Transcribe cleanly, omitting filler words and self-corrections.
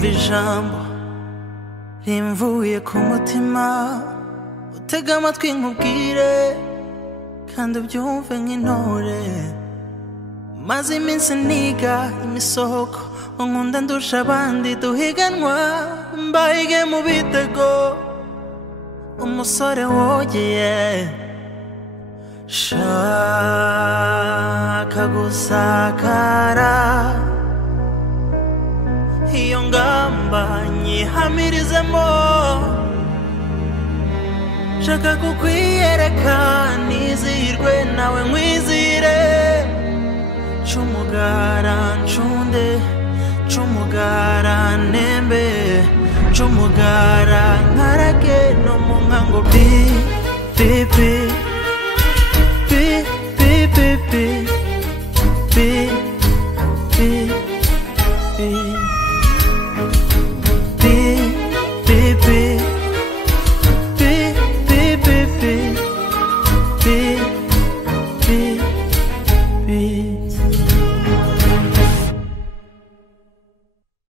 umva ijambo rimvuye ku mutima utega amatwi nkubwire kandi ubyumve nk'intore maze iminsi niga imisohoko unkunda ndusha abandi duhiganwa mbahige mu bitego umusore wogeye shaka gusakara iyo ngamba nyihamirizemo shaka kukwiyereka nizihirwe nawe nkwizire cumugara ncunde cumugara nembe cumugara nkarage no mu nkango bi